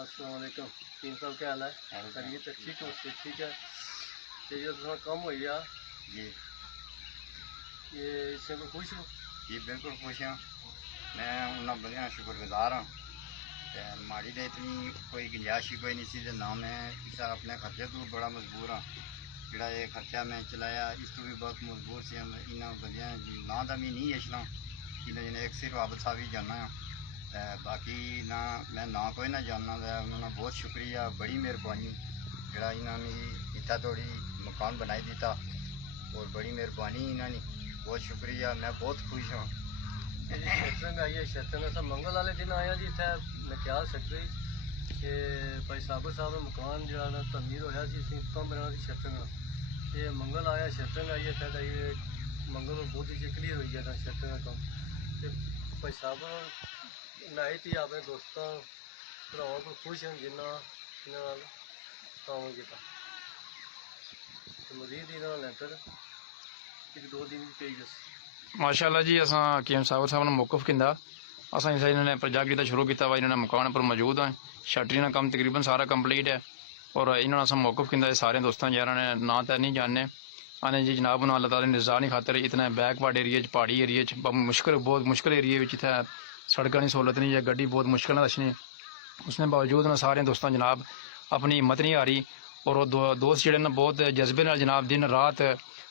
अस्सलाम वालेकुम। तीन साहब क्या हाल है? खैरियत अच्छी तो ठीक है। तो ये थोड़ा कम हो गया जी ये इससे कोई खुश हो? जी बिल्कुल खुश हाँ। मैं उन्होंने बड़िया शुक्रगुजार हाँ। तो माड़ी तो इतनी कोई गुंजाइश ही कोई नहीं सी ते ना मैं इस अपने खर्चे तो बड़ा मजबूर हाँ। जोड़ा ये खर्चा मैं चलाया इस तो भी बहुत मजबूर से इन्होंने बंदिया ना तो मैं नहीं यशना जिन्हें एक सिर्फ आबद साहब ही जाना हाँ। बाकी ना मैं ना कोई ना जानना उन्होंने बहुत शुक्रिया बड़ी मेहरबानी जोड़ा इन्होंने इतना थोड़ी मकान बनाई दिता और बड़ी मेहरबानी इन्होंने बहुत शुक्रिया मैं बहुत खुश हाँ। शतरंग आई है शतरंग अस मंगल वाले दिन आया जी इतने नक्याल सैक्टरी कि भाई साबर साहब का मकान जो तमीर होया कम बनाना शतरंग ये मंगल आया शतरंग आई है इतने ये मंगल को बहुत ही क्लीयर हो गया था शतरंग का कम तो भाई साबर नाए थी अपने दोस्तों भरावां को खुश हैं जिन्ना इन्होंने काम किया मजीद इन्होंने लैंटर एक दो दिन पेज माशाअल्लाह जी असा हकीम साहब ने मौकफ किंदा असा इन्होंने प्रोजेक्ट किया शुरू किया वा इन्होंने मकान पर मौजूद हैं शटरी का काम तकरीबन सारा कंप्लीट है और इन्होंने असा मौकफ किंदा सारे दोस्तों यार ने ना तो नहीं जानने आने जी जनाब उन्होंने अल्लाह ताला निज़ा नहीं खातर इतना बैकवर्ड एरिया पहाड़ी एरिया बहुत मुश्किल एरिया इतने सड़कों की सहूलत नहीं है गड्डी बहुत मुश्किल दसनी उसने बावजूद ना सारे दोस्तों जनाब अपनी हिम्मत नहीं आ रही और दोस्त जोड़े बहुत जज्बे जनाब दिन रात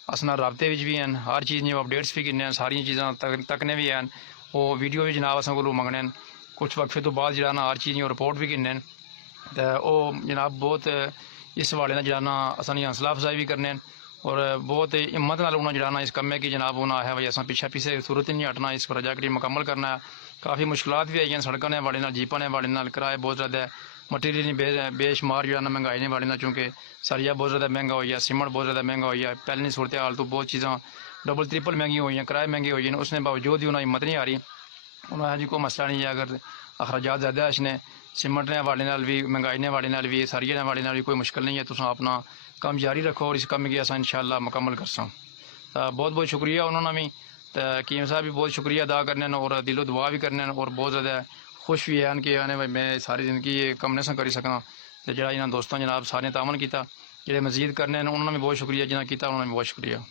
अस राबते भी हैं हर चीज़ जो अपडेट्स भी किन्ने सारिया चीज़ा तकने भी हैं वो वीडियो भी जनाब अस को मंगने कुछ वक्फे तो बाद जो हर चीज़ रिपोर्ट भी किन्ने तो वो जनाब बहुत इस हवाले जो असानी हौसला अफजाई भी करने और बहुत हिम्मत नाल उन्होंने जो इस कम है कि जनाब उन्हें आया भाई अस पिछे पीछे सूरत ही नहीं हटना इस प्रोजेक्ट की मुकम्मल करना है। काफ़ी मुश्किलात भी आई हैं सड़कों के हवाले जीपों के हवाले किराए बहुत ज़्यादा मटीरियल बेशुमार जो महंगाई ने वाले चूँकि सरिया बहुत ज़्यादा महंगा हो गया सीमेंट बहुत ज़्यादा महंगा हो गया पहले सूरत हाल तो बहुत चीज़ा डबल ट्रिपल महंगी हुई हैं किराए महंगे हुए हैं उसने बावजूद भी उन्हें हिम्मत नहीं आ रही उन्होंने जी कोई मसला नहीं है अगर अखराजात ज़्यादा है इसने सीमेंट के हवाले भी महंगाई के हवाले भी सरिया के हवाले भी कोई मुश्किल नहीं है तुम अपना काम जारी रखो और इस कम की अस इंशाअल्लाह मुकम्मल कर सो बहुत बहुत शुक्रिया उन्होंने भी तो हकीम साहब भी बहुत शुक्रिया अदा करने और दिलो दुआ भी करने और बहुत ज़्यादा खुश भी हैं कि आने भाई मैं सारी ज़िंदगी ये कम नहीं करी सकना तो जो इन्होंने दोस्तों जनाब सारे तावन किया जो मजीद करने उन्होंने भी बहुत शुक्रिया जिन्हें किया उन्होंने भी बहुत शुक्रिया।